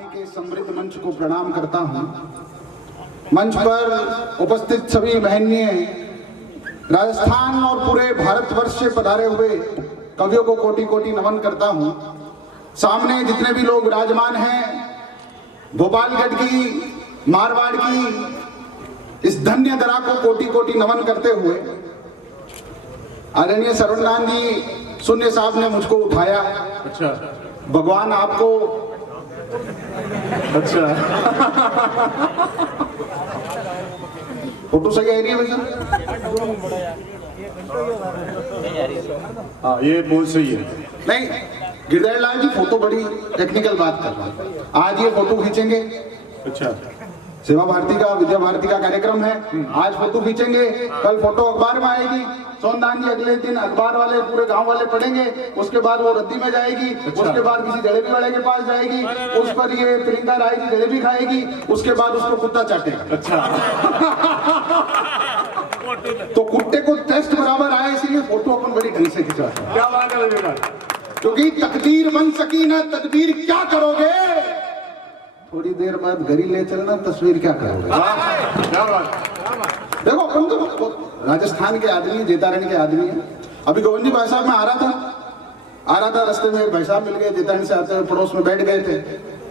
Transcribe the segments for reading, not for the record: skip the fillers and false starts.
के समृद्ध मंच को प्रणाम करता हूं। मंच पर उपस्थित सभी महनीय राजस्थान और पूरे भारतवर्ष से पधारे हुए कवियों को कोटि कोटि नमन करता हूं। सामने जितने भी लोग विराजमान हैं, भोपालगढ़ की, मारवाड़ की इस धन्य धरा को कोटि कोटि नमन करते हुए आदरणीय सरवण गांधी शून्य साहब ने मुझको उठाया। अच्छा, भगवान आपको अच्छा फोटो सही आ रही है भैया? हाँ, ये बहुत सही है। नहीं, गिरधर लाल जी फोटो बड़ी टेक्निकल बात कर रहा है। आज ये फोटो खींचेंगे, अच्छा, सेवा भारती का, विद्या भारती का कार्यक्रम है। आज फोटो खींचेंगे, कल फोटो अखबार में आएगी। सोनदान जी अगले दिन अखबार वाले पूरे गांव वाले पढ़ेंगे, उसके बाद वो रद्दी में जाएगी। अच्छा। उसके बाद किसी जलेबी वाले के पास जाएगी, उस पर ये प्रियंका राय की जलेबी खाएगी, उसके बाद उसको कुत्ता चाटेगा। अच्छा तो कुत्ते को टेस्ट बराबर आए, इसलिए फोटो अपन बड़ी ढंग से खिंचवाते हैं। क्या बात है, क्योंकि तकदीर बन सकी ना तदबीर क्या करोगे, थोड़ी देर बाद घड़ी ले चलना तस्वीर क्या करोगे। क्या बात। देखो अपन तो राजस्थान के आदमी, जेतारण के आदमी है। अभी गोविंद जी भाई साहब में आ रहा था रास्ते में भाई साहब मिल गए, जेतारण से आते हुए पड़ोस में बैठ गए थे।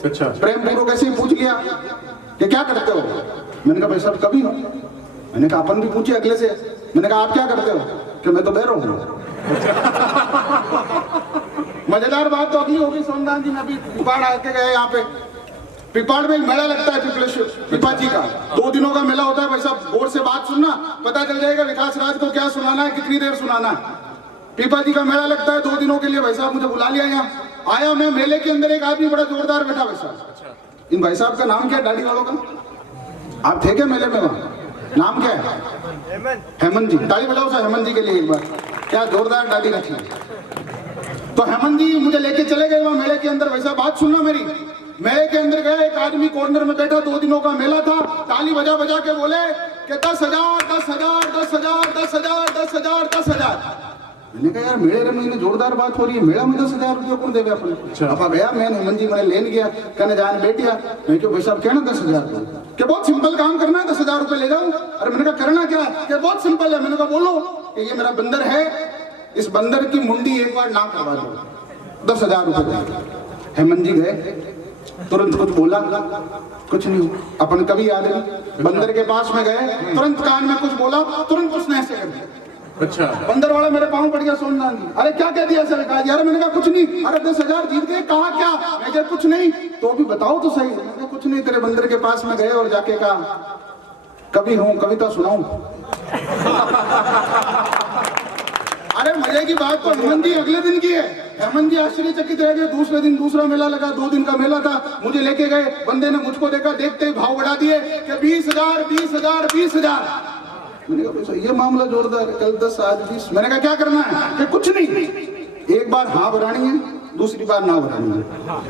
अच्छा, प्रेम पूर्वक ऐसे ही पूछ लिया कि क्या करते हो। मैंने कहा भाई साहब कभी हो। मैंने कहा अपन भी पूछिए अगले से। मैंने कहा आप क्या करते हो? कि मैं तो बैरो हूँ। मजेदार बात तो अगली होगी। सोमनाथ जी में अभी पिपाड़ आके गए, यहाँ पे पिपाड़ में एक मेला लगता है पिपाजी का। 2 दिनों का मेला होता है भाई साहब। गौर से बात सुनना, पता चल जाएगा विकास राज को क्या सुनाना है, कितनी देर सुनाना है। पिपाजी का मेला लगता है 2 दिनों के लिए। भाई साहब मुझे बुला लिया, यहाँ आया मैं। मेले के अंदर एक आदमी बड़ा जोरदार बैठा भाई साहब। इन भाई साहब का नाम क्या है दाढ़ी वालों का? आप थे क्या मेले में? वहाँ नाम क्या है? हेमंत जी। ताली बजाओ सर हेमंत जी के लिए एक बार। क्या जोरदार दाढ़ी रखी। तो हेमंत जी मुझे लेके चले गए वहाँ मेले के अंदर। वैसा बात सुनना मेरी। मेले के अंदर गया, एक आदमी कॉर्नर में बैठा, 2 दिनों का मेला था। ताली बजा बजा के बोले कि 10,000 10,000 10,000 10,000 10,000 10,000। मैंने कहा यार मेले में जोरदार बात हो रही है, मेला में 10,000 रुपया कौन देगा अपन। आप गया मैं हेमंत जी मैंने लेने गया, कहने जान बैठिया। मैं क्यों भाई साहब क्या ना 10,000 क्या बहुत सिंपल काम करना है, 10,000 रुपये ले जाऊं। अरे मैंने कहा करना क्या है? बहुत सिंपल है। मैंने कहा बोलो कि ये मेरा बंदर है, इस बंदर की मुंडी एक बार ना करवा दो, 10,000 रुपये। हेमंत जी गए, तुरंत कुछ बोला, कुछ नहीं। अपन कभी याद नहीं, बंदर के पास में गए, तुरंत कान में कुछ बोला, तुरंत उसने ऐसे कर दिया। अच्छा, बंदर वाला मेरे पाँव पड़ गया। सोनदान जी अरे क्या कह दिया सर? कहा यार। मैंने कहा कुछ नहीं। अरे 10,000 जीत गए। कहा क्या? मैं क्या कुछ नहीं। तो अभी बताओ तो सही। मैंने कहा कुछ नहीं। तेरे बंदर के पास में गए और जाके कहा कभी हूँ कविता सुनाऊं। अरे मजे की बात तो हेमंत जी अगले दिन की है। हेमंत जी आश्चर्यचकित रह गए। दूसरे दिन दूसरा मेला लगा, 2 दिन का मेला था। मुझे लेके गए, बंदे ने मुझको देखा, देखते ही भाव बढ़ा दिए कि 20,000 20,000 20,000। मैंने कहा ये मामला जोरदार है, कल 10 आज 20। मैंने कहा क्या करना है? कि कुछ नहीं, एक बार हाँ भरानी है, दूसरी बार ना भरानी है।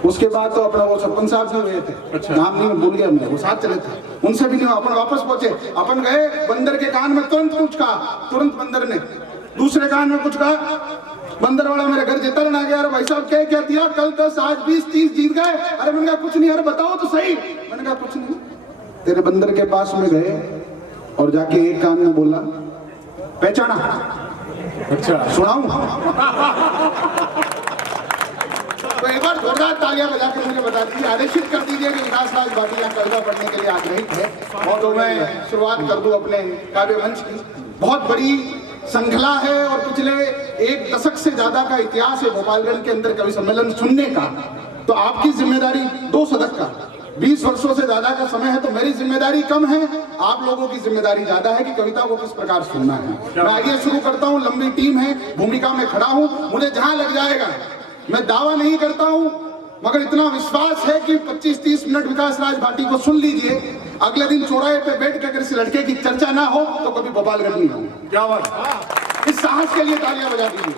उसके बाद तो अपना वो सरपंच साहब भी गए थे। अच्छा। नाम नहीं भूल गया मैं, वो साथ चले थे, उनसे भी नहीं। अपन वापस पहुंचे, अपन गए, बंदर के कान में तुरंत कुछ कहा। तुरंत बंदर ने दूसरे कान में कुछ कहा। बंदर वाला मेरे घर जेतारण आ गया। अरे भाई साहब क्या दिया? कल 10 आज 20 30 जीत गए। अरे मैंने कहा कुछ नहीं। अरे बताओ तो सही। मैंने कहा कुछ नहीं। तेरे बंदर के पास में गए और जाके एक कान में बोला पहचाना। अच्छा, सुनाऊं? तो एक बार जोरदार तालियां बजा के मुझे बता दीजिए, आदेशित कर दीजिए कि विकास राज भाटिया कविता पढ़ने के लिए आग्रहित है। और तो मैं शुरुआत कर दूं अपने काव्य मंच की। बहुत बड़ी श्रृंखला है और पिछले 1 दशक से ज्यादा का इतिहास है भोपालगढ़ के अंदर कवि सम्मेलन सुनने का। तो आपकी जिम्मेदारी 2 सदक का 20 वर्षों से ज्यादा का समय है, तो मेरी जिम्मेदारी कम है, आप लोगों की जिम्मेदारी ज्यादा है कि कविता को किस प्रकार सुनना है। मैं आगे शुरू करता हूँ। लंबी टीम है, भूमिका में खड़ा हूँ, मुझे जहां लग जाएगा। मैं दावा नहीं करता हूँ, मगर इतना विश्वास है कि 25-30 मिनट विकास राज भाटी को सुन लीजिए। अगले दिन चौराहे पे बैठ कर इस लड़के की चर्चा ना हो तो कभी भोपालगढ़ नहीं हो। क्या बात। इस साहस के लिए तालियां बजा दीजिए।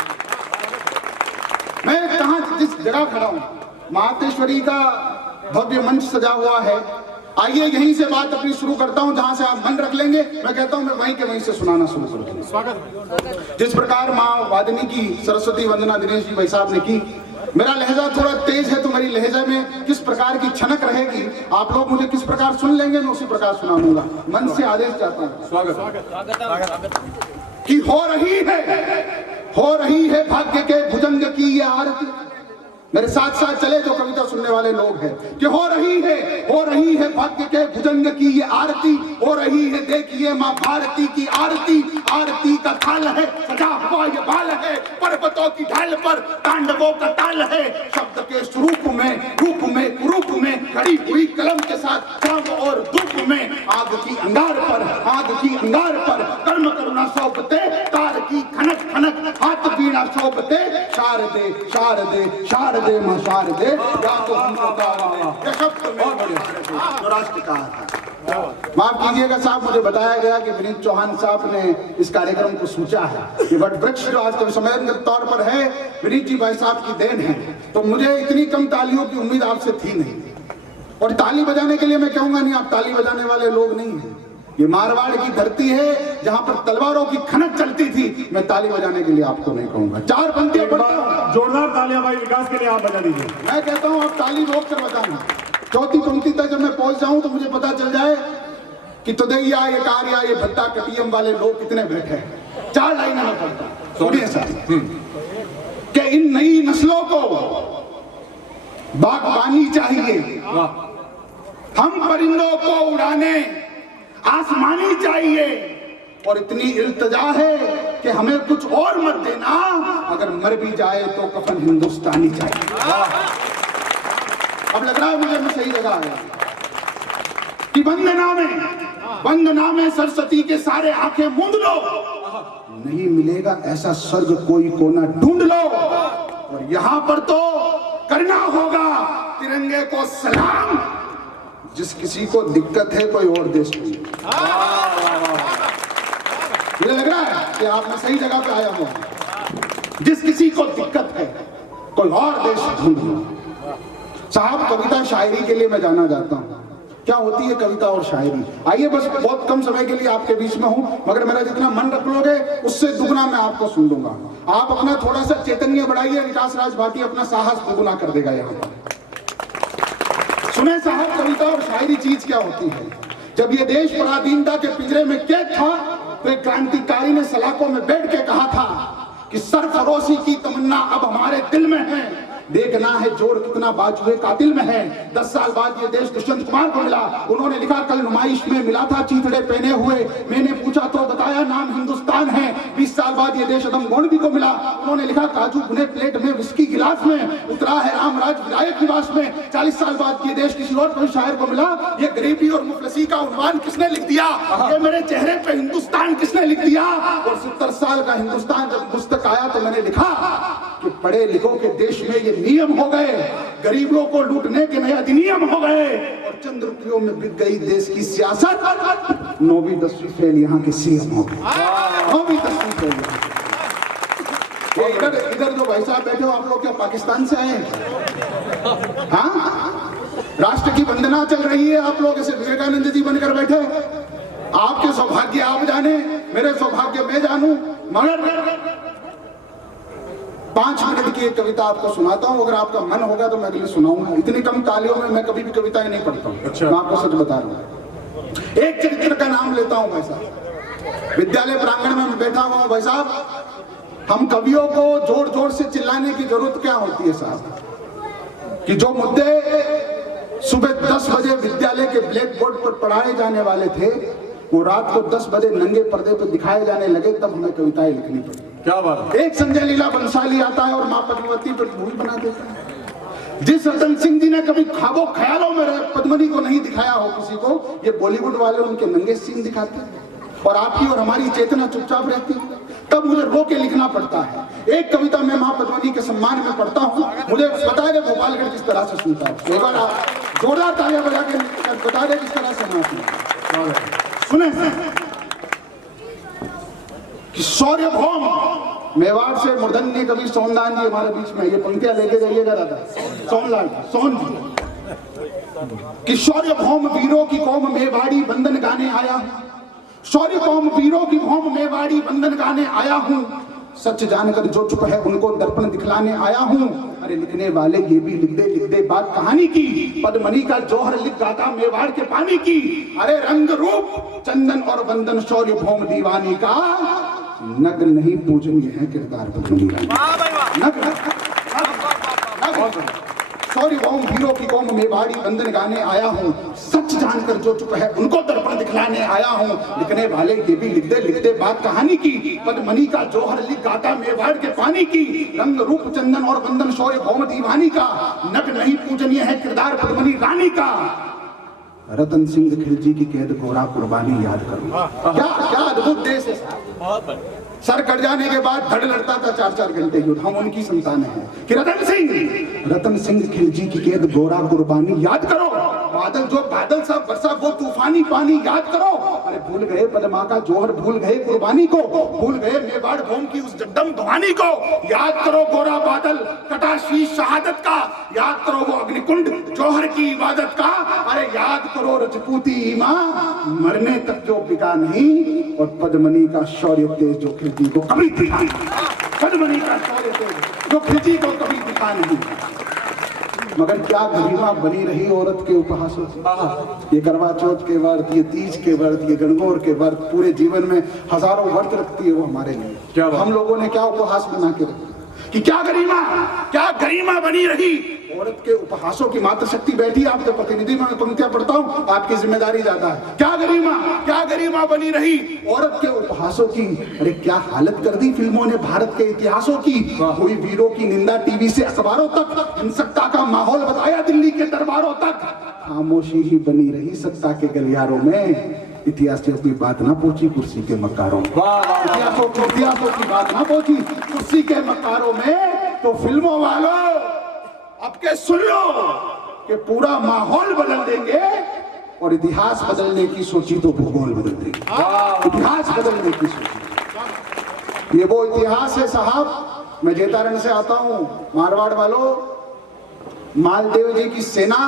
मैं कहाँ जिस जगह खड़ा हूँ, महातेश्वरी का भव्य मंच सजा हुआ है। आइए यहीं से बात अपनी शुरू करता हूं, जहां से आप मन रख लेंगे। मैं कहता हूं मैं वहीं के वहीं से सुनाना शुरू कर दूंगा। स्वागत। जिस प्रकार माँ वादिनी की सरस्वती वंदना दिनेश जी भाई साहब ने की, मेरा लहजा थोड़ा तेज है तो मेरी लहजे में किस प्रकार की छनक रहेगी, आप लोग मुझे किस प्रकार सुन लेंगे, मैं उसी प्रकार सुनाऊंगा। मन से आदेश चाहता हूँ। स्वागत। कि हो रही है भाग्य के भुजंग की ये आरती। मेरे साथ साथ चले जो कविता सुनने वाले लोग हैं, कि हो रही है भाग्य के भुजंग की ये आरती, हो रही है देखिए माँ भारती की आरती। आरती का थाल है, सजा हुआ ये बाल है, पर्वतों की ढाल पर तांडवों का ताल है। शब्द के स्वरूप में, रूप में, कुरूप में, खड़ी हुई कलम के साथ शाम और धूप में, आग की अंगार पर कर्म करुणा सौंपते, तार की खनक खनक हाथ बीड़ा शोभते। शारदे शारदे शारदे मां शारदे, या तो हमको गावा शब्द में जो राष्ट्र कहा था। माफ कीजिएगा साहब, मुझे बताया गया कि विनीत चौहान साहब ने इस कार्यक्रम को सोचा है। ये वट वृक्ष जो आज के समय के तौर पर है, विनीत जी भाई साहब की देन है। तो मुझे इतनी कम तालियों की उम्मीद आपसे थी नहीं, और ताली बजाने के लिए मैं कहूंगा नहीं, आप ताली बजाने वाले लोग नहीं हैं। ये मारवाड़ की धरती है जहां पर तलवारों की खनक चलती थी। मैं ताली बजाने के लिए आपको नहीं कहूंगा। 4 पंक्तियां पढ़ता हूं, जोरदार तालियां भाई विकास के लिए आप बजा दीजिए। मैं कहता हूं आप ताली रोक कर बजाना। 4थी पंक्ति तक जब मैं पहुंच जाऊं तो मुझे पता चल जाए कि तुदैया ये कार्या ये भट्टा कटियम वाले लोग कितने बैठे हैं। 4 लाइनें में पढ़ता सुनिए साहब, कि इन नई नस्लों को बागबानी चाहिए, हम परिंदों को उड़ाने आसमानी चाहिए, और इतनी इल्तिजा है कि हमें कुछ और मत देना, अगर मर भी जाए तो कफन हिंदुस्तानी चाहिए। अब लग रहा है मुझे मैं सही जगह आया कि वंदना में सरस्वती के सारे आंखें मूंद लो, नहीं मिलेगा ऐसा स्वर्ग कोई कोना ढूंढ लो, और यहां पर तो करना होगा तिरंगे को सलाम, जिस किसी को दिक्कत है कोई और देश में। मुझे लग रहा है कि आप मैं सही जगह पे आया हूं। जिस किसी को दिक्कत है कोई और देश ढूंढो। साहब, कविता शायरी के लिए मैं जाना चाहता हूं। क्या होती है कविता और शायरी? आइए, बस बहुत कम समय के लिए आपके बीच में हूं, मगर मेरा जितना मन रख लोगे उससे दुगना मैं आपको सुन लूंगा। आप अपना थोड़ा सा चैतन्य बढ़ाइए, विकास राज भाटी अपना साहस दुगुना कर देगा। यहाँ पर सुने साहब, कविता और शायरी चीज क्या होती है। जब ये देश पराधीनता के पिंजरे में कैद था तो एक क्रांतिकारी ने सलाखों में बैठ के कहा था कि सरफरोशी की तमन्ना अब हमारे दिल में है, देखना है जोर कितना बाजुए कातिल में है। 10 साल बाद ये देश दुष्यंत कुमार को मिला। उन्होंने लिखा, कल नुमाइश में मिला था चीथड़े पहने हुए, मैंने पूछा तो बताया नाम हिंदुस्तान है। 20 साल बाद ये देश अदम गोंडवी को मिला। उन्होंने लिखा, काजू भुने प्लेट में विस्की गिलास में, उतरा है रामराज विधायक निवास में। 40 साल बाद ये देश किसी और कोई शायर को मिला। ये गरीबी और मुफलसी का उन्वान किसने लिख दिया? ये मेरे चेहरे पे हिंदुस्तान किसने लिख दिया? और 70 साल का हिंदुस्तान जब मुझ तक आया तो मैंने लिखा कि पढ़े लिखों के देश में ये नियम हो गए, गरीबों को लूटने के नए अधिनियम हो गए, और चंद रुपयों में बिक गई देश की सियासत। 9वीं 10वीं फेल यहाँ के सीएम हो गए। 9वीं 10वीं फेल। इधर जो भाई साहब बैठे हो, आप लोग क्या पाकिस्तान से आए हैं? हाँ, राष्ट्र की वंदना चल रही है, आप लोग ऐसे विवेकानंद जी बनकर बैठे। आपके सौभाग्य आप जाने, मेरे सौभाग्य मैं जानूं, मगर 5 मिनट की एक कविता आपको सुनाता हूं। अगर आपका मन होगा तो मैं अगले सुनाऊंगा। इतनी कम तालियों में मैं कभी भी कविताएं नहीं पढ़ता हूं। अच्छा। मैं आपको सच बता रहा हूं। एक चरित्र का नाम लेता हूं भाई साहब। विद्यालय प्रांगण में बैठा हुआ हूं भाई साहब। हम कवियों को जोर जोर से चिल्लाने की जरूरत क्या होती है साहब, कि जो मुद्दे सुबह 10 बजे विद्यालय के ब्लैक बोर्ड पर पढ़ाए जाने वाले थे, वो रात को 10 बजे नंगे पर्दे पर दिखाए जाने लगे, तब हमें कविताएं लिखनी पड़ी। क्या बात है। एक संजय लीला बंसाली आता है और मां पद्मावती पर मूवी बना देता है। जिस रतन सिंह जी ने कभी ख्वाबों ख्यालों में पद्मनी को नहीं दिखाया हो किसी को, ये बॉलीवुड वाले उनके नंगे सीन दिखाते हैं, और आपकी और हमारी चेतना चुपचाप रहती है। तब मुझे रो के लिखना पड़ता है। एक कविता मैं मां पद्मनी के सम्मान में पढ़ता हूँ। मुझे बता दे गोपालगढ़ किस तरह से सुनता है। एक बार जोरदार तालियां बजा के बता दे किस तरह से सुनाती। सुने कि शौर्यभौम मेवाड़ से मूर्धन्य कवि सोमलाल जी हमारे बीच में, ये पंक्तियां लेके जाइएगा दादा। सोमलाल सोन जी कि शौर्यभौम वीरों की कौम मेवाड़ी बंधन गाने आया हूं। शौर्यभौम वीरों की कौम मेवाड़ी बंधन गाने आया हूं। सच जानकर जो चुप है उनको दर्पण दिखलाने आया हूँ। अरे लिखने वाले ये भी लिख दे बात कहानी की, पद्मनी का जौहर लिख गाता मेवाड़ के पानी की। अरे रंग रूप चंदन और बंदन शौर्य भौम दीवानी का, नग्न नहीं पूजनीय है किरदार पद्मनी रानी। नग्न सॉरी वोम हीरो की कौम मेवाड़ी बंदन गाने आया हूँ। सच जानकर जो चुप है उनको दर्पण दिखलाने आया हूँ। लिखने वाले ये भी लिख दे बात कहानी की, पद्मनी का जौहर लिख गाता मेवाड़ के पानी की। रंग रूप चंदन और बंदन शौर्य भौम दीवानी का, नग्न नहीं पूजनीय है किरदार पद्मनी रानी का। रतन सिंह खिलजी की कैद कोरा कुर्बानी याद करो। क्या अद्भुत देश है। सर कट जाने के बाद धड़ लड़ता था 4-4 घंटे युद्ध। हम उनकी संतान हैं कि रतन सिंह खिलजी की कैद गोरा कुर्बानी याद करो। बादल सा बरसा वो तूफानी पानी याद करो। अरे भूल गए पद्मा का जौहर, भूल गए कुर्बानी को, भूल गए मेवाड़ भौम की उस जगदम ध्वनि को। याद करो गोरा बादल कटा शीश शहादत का, याद करो वो अग्निकुंड जौहर की इबादत का। अरे याद करो रजपूती ईमान मरने तक जो बिका नहीं, और पद्मनी का शौर्य तेज जो खिलजी को कभी दिखा नहीं। पद्मनी का शौर्य तेज जो खिलजी को कभी दिखा नहीं। मगर क्या गरिमा बनी रही औरत के उपहासों से। ये करवा चौथ के व्रत, ये तीज के व्रत, ये गणगौर के व्रत, पूरे जीवन में हजारों व्रत रखती है वो हमारे लिए। हम लोगों ने क्या उपहास बना के रखा कि क्या गरिमा बनी रही औरत के उपहासों की मात्र शक्ति बैठी। आपके प्रतिनिधि में पंक्तियां पढ़ता हूं, आपकी जिम्मेदारी ज्यादा है। क्या गरिमा बनी रही औरत के उपहासों की। अरे क्या हालत कर दी फिल्मों ने भारत के इतिहासों की। हुई वीरों की निंदा टीवी से अखबारों तक, हिंसकता का माहौल बताया दिल्ली के दरबारों तक। खामोशी ही बनी रही सत्ता के गलियारों में, इतिहासों की बात ना पहुंची कुर्सी के मकारों में। इतिहासों की बात ना पहुंची कुर्सी के मकारों में। तो फिल्मों वालों अब के सुन लो कि पूरा माहौल बदल देंगे, और इतिहास बदलने की सोची तो भूगोल बदल देंगे। इतिहास बदलने की सोची, ये वो इतिहास है साहब। मैं जेतारण से आता हूं। मारवाड़ वालों, मालदेव जी की सेना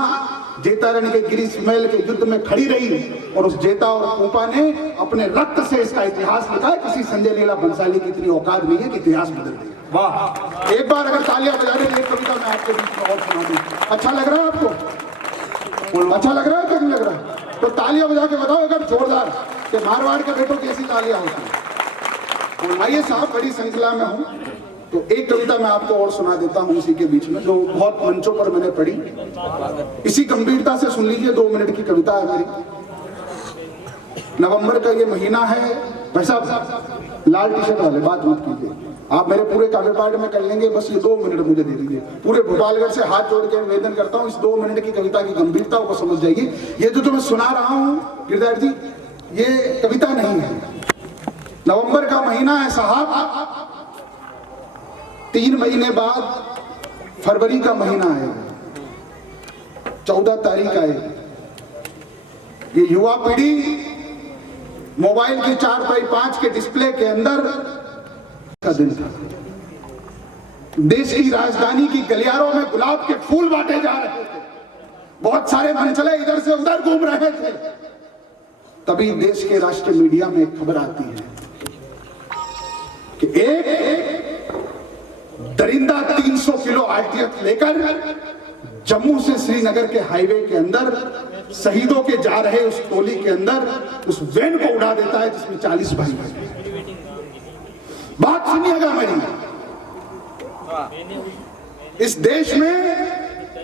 जेतारण के गिरीश महल के युद्ध में खड़ी रही, और उस जेता और कुंपा ने अपने रक्त से इसका इतिहास लिखा है। किसी संजय लीला बंसाली की इतनी औकात नहीं है कि इतिहास बदल दे। वाह, एक बार अगर तालियां बजा दें, एक कविता मैं आपके बीच में और सुना दूं। अच्छा लग रहा है आपको? अच्छा लग रहा है? क्या नहीं लग रहा है? तो तालियां बजा के बताओ अगर जोरदार, कि मारवाड़ के बेटों की ऐसी तालियां होती हैं। आइए साहब, बड़ी श्रृंखला में हूं तो एक कविता मैं आपको और सुना देता हूं इसी के बीच में, जो बहुत मंचों पर मैंने पढ़ी। इसी गंभीरता से सुन लीजिए। 2 मिनट की कविता है मेरी। नवंबर का ये महीना है। भाई साहब लाल टी शर्ट वाले बात मत कीजिए, आप मेरे पूरे काव्य पाठ में कर लेंगे, बस ये 2 मिनट मुझे दे दीजिए। पूरे भोपालगढ़ से हाथ जोड़ के निवेदन करता हूँ, इस 2 मिनट की कविता की गंभीरता को समझ जाइए। ये जो मैं सुना रहा हूँ गिरधार जी, ये कविता नहीं है। नवंबर का महीना है साहब, 3 महीने बाद फरवरी का महीना आएगा, 14 तारीख आएगी। ये युवा पीढ़ी मोबाइल के 4x5 के डिस्प्ले के अंदर का दिन था। देश की राजधानी की गलियारों में गुलाब के फूल बांटे जा रहे थे। बहुत सारे मनचले इधर से उधर घूम रहे थे। तभी देश के राष्ट्रीय मीडिया में एक खबर आती है कि एक दरिंदा 300 किलो आरटीएफ लेकर जम्मू से श्रीनगर के हाईवे के अंदर शहीदों के जा रहे उस टोली के अंदर उस वैन को उड़ा देता है जिसमें 40 भाई हैं। बात सुनिएगा मेरी। इस देश में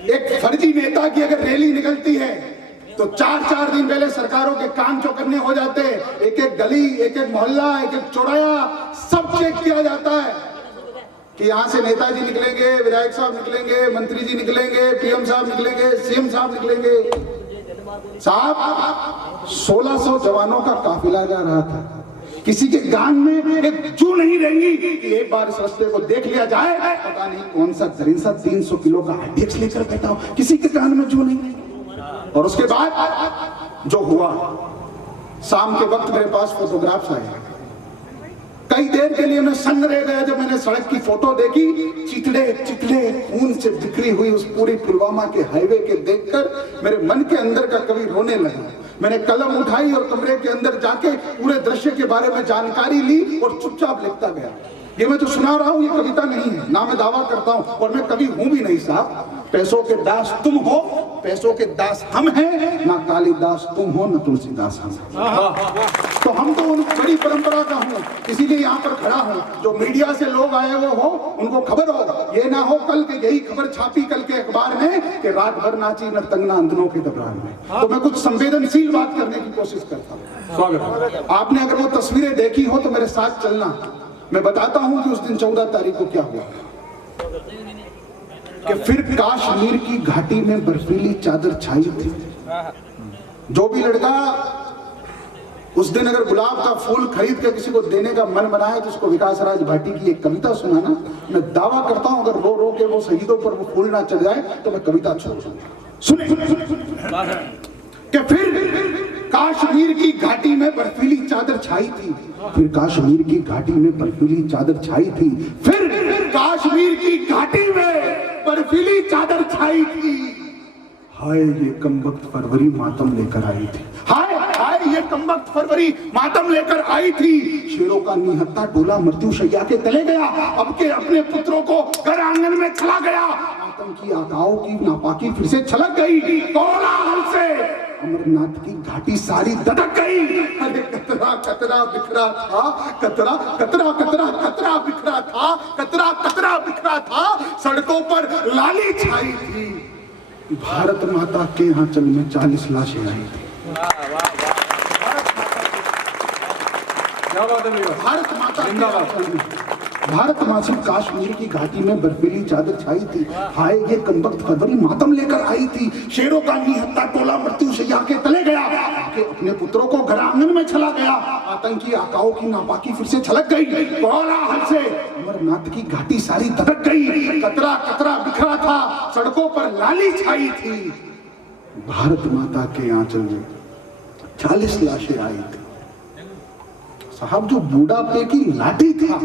एक फर्जी नेता की अगर रैली निकलती है तो 4-4 दिन पहले सरकारों के काम चौकन्ने हो जाते हैं। एक एक गली, एक एक मोहल्ला, एक एक चौराया सब चेक किया जाता है कि यहाँ से नेताजी निकलेंगे, विधायक साहब निकलेंगे, मंत्री जी निकलेंगे, पीएम साहब निकलेंगे, सीएम साहब निकलेंगे। साहब 1600 जवानों का काफिला जा रहा था। किसी के कान में एक जू नहीं रहेगी कि एक बार इस रास्ते को देख लिया जाए, पता नहीं कौन सा दरिंदा 300 किलो का आरटीएक्स लेकर बैठा हो, किसी के कान में जू नहीं। और उसके बाद जो हुआ, शाम के वक्त मेरे पास फोटोग्राफ्स आए। कई देर के लिए मैं सन्न रह गया जब मैंने सड़क की फोटो देखी। चितड़े चितड़े खून से बिखरी हुई उस पूरी पुलवामा के हाईवे के देखकर मेरे मन के अंदर का कवि रोने लगा। मैंने कलम उठाई और कमरे के अंदर जाके पूरे दृश्य के बारे में जानकारी ली और चुपचाप लिखता गया। ये मैं जो सुना रहा हूं ये कविता नहीं है, ना मैं दावा करता हूं और मैं कवि हूं भी नहीं साहब। पैसों के दास तुम हो, पैसों के दास हम हैं, ना कालिदास तुम हो न तुलसीदास हम। तो हम तो उन बड़ी परंपरा का हूं, इसीलिए यहाँ पर खड़ा हूं। जो मीडिया से लोग आए हुए हो उनको खबर हो, ये ना हो कल के यही खबर छापी कल के अखबार में कि रात भर नाची नर्तंगना अंधनों के दबरान में। तो मैं कुछ संवेदनशील बात करने की कोशिश करता हूँ। स्वागत। आपने अगर वो तस्वीरें देखी हो तो मेरे साथ चलना, मैं बताता हूं कि उस दिन 14 तारीख को क्या हुआ। कि फिर कश्मीर की घाटी में बर्फीली चादर छाई थी। जो भी लड़का उस दिन अगर गुलाब का फूल खरीद के किसी को देने का मन बनाए तो उसको विकास राज भाटी की एक कविता सुनाना। मैं दावा करता हूं अगर रो रो के वो शहीदों पर वो फूल ना चढ़ जाए तो मैं कविता छोड़ दूंगा। सुने कि फिर कश्मीर की घाटी में बर्फीली चादर छाई थी, फिर कश्मीर की घाटी में बर्फीली चादर छाई थी, फिर कश्मीर की घाटी में बर्फीली चादर छाई थी। हाय ये कमबख्त फरवरी मातम लेकर आई थी, हाय हाय ये कमबख्त फरवरी मातम लेकर आई थी। शेरों का निहत्था टोला मृत्यु शैया के तले गया, अब के अपने पुत्रों को घर आंगन में चला गया। आतंकी आकाओं की नापाकी फिर से छलक गई, कोलाहल से अमरनाथ की घाटी सारी ददक गई। अरे कतरा कतरा बिखरा था, कतरा कतरा कतरा कतरा बिखरा था, कतरा कतरा बिखरा था, सड़कों पर लाली छाई थी। भारत माता के आंचल में 40 लाशें आई थी। भारत माता भारत मासी कश्मीर की घाटी में बर्फीली चादर छाई थी, हाय ये कमबख्त फरवरी मातम लेकर आई थी। शेरों का निहत्था टोला मृत्यु शैया के तले गया, के अपने पुत्रों को घर आंगन में चला गया। आतंकी आकाओं की नापाकी फिर से छलक गई, कोलाहल से अमरनाथ की घाटी सारी दबक गई। कतरा कतरा बिखरा था, सड़कों पर लाली छाई थी। भारत माता के आंचल में 40 लाशें आई थी। साहब जो बूढ़ापे की लाठी था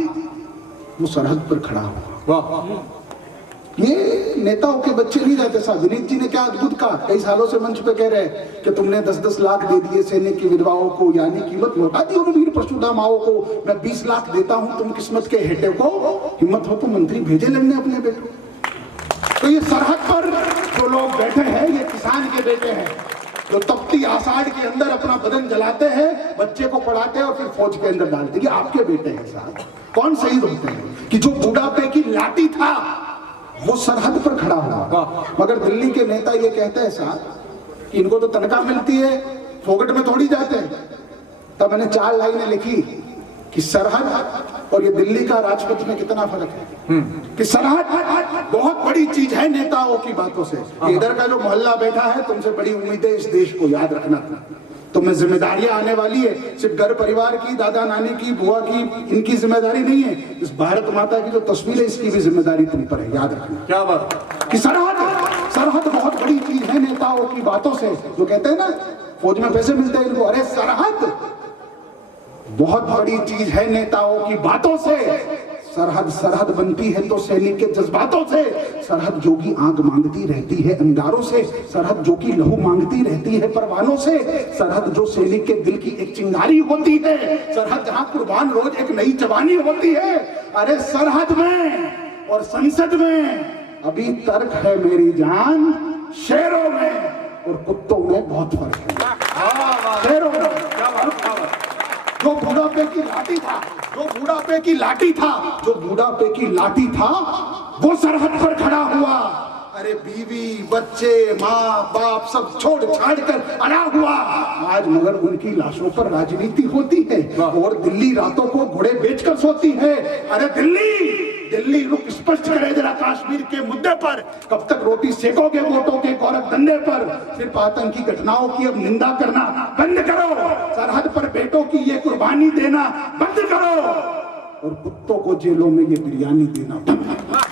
वो सरहद पर खड़ा हुआ। ये नेताओं के बच्चे नहीं रहते साहब। विनीत जी ने क्या अद्भुत कहा, कई सालों से मंच पे कह रहे कि तुमने 10-10 लाख दे दिए सैनिक की विधवाओं को, यानी कीमत लौटा दी उन वीर परशुदा माओं को। मैं 20 लाख देता हूं तुम किस्मत के हेटे को, हिम्मत हो तो मंत्री भेजे लड़ने अपने बेटों। तो ये सरहद पर जो लोग बैठे हैं ये किसान के बेटे हैं, जो तपती आषाढ़ के अंदर अपना बदन जलाते हैं, बच्चे को पढ़ाते हैं और फिर फौज के अंदर डालते हैं। ये आपके बेटे हैं साहब। कौन शहीद होते हैं कि जो बूढ़ापे की लाठी था वो सरहद पर खड़ा हुआ। मगर दिल्ली के नेता ये कहते हैं साहब कि इनको तो तनख्वाह मिलती है, फोकट में थोड़ी जाते हैं। तब मैंने 4 लाइनें लिखी कि सरहद और ये दिल्ली का राजपथ में कितना फर्क है। कि सरहद बहुत बड़ी चीज है नेताओं की बातों से। इधर का जो मोहल्ला बैठा है तुमसे बड़ी उम्मीदें इस देश को याद रखना था। तुम्हें जिम्मेदारियां आने वाली है, सिर्फ घर परिवार की, दादा नानी की, बुआ की, इनकी जिम्मेदारी नहीं है। इस भारत माता की जो तस्वीर है इसकी भी जिम्मेदारी तुम पर है, याद रखना। क्या बात कि सरहद बहुत बड़ी चीज है नेताओं की बातों से। जो कहते हैं ना फौज में पैसे मिलते हैं इनको, अरे सरहद बहुत बड़ी चीज है नेताओं की बातों से। सरहद बनती है तो सैनिक के जज्बातों से। सरहद जो की आग मांगती रहती है अंगारों से, सरहद जो की लहू मांगती रहती है परवानों से, सरहद जो सैनिक के दिल की एक चिंगारी होती है, सरहद जहां कुर्बान रोज एक नई जवानी होती है। अरे सरहद में और संसद में अभी तर्क है मेरी जान, शेरों में और कुत्तों में बहुत फर्क है। शेरों में जो बूढ़ापे की लाठी था, जो बूढ़ापे की लाठी था, जो बूढ़ापे की लाठी था वो सरहद पर खड़ा हुआ। अरे बीवी बच्चे माँ बाप सब छोड़ छाड़ कर अड़ा हुआ आज, मगर उनकी लाशों पर राजनीति होती है और दिल्ली रातों को घोड़े बेचकर सोती है। अरे दिल्ली रुख स्पष्ट करे जरा कश्मीर के मुद्दे पर। कब तक रोटी सेकोगे वोटों के गोरख धंधे पर? सिर्फ आतंकी घटनाओं की अब निंदा करना बंद करो, सरहद पर बेटों की ये कुर्बानी देना बंद करो और कुत्तों को जेलों में ये बिरयानी देना बंद करो।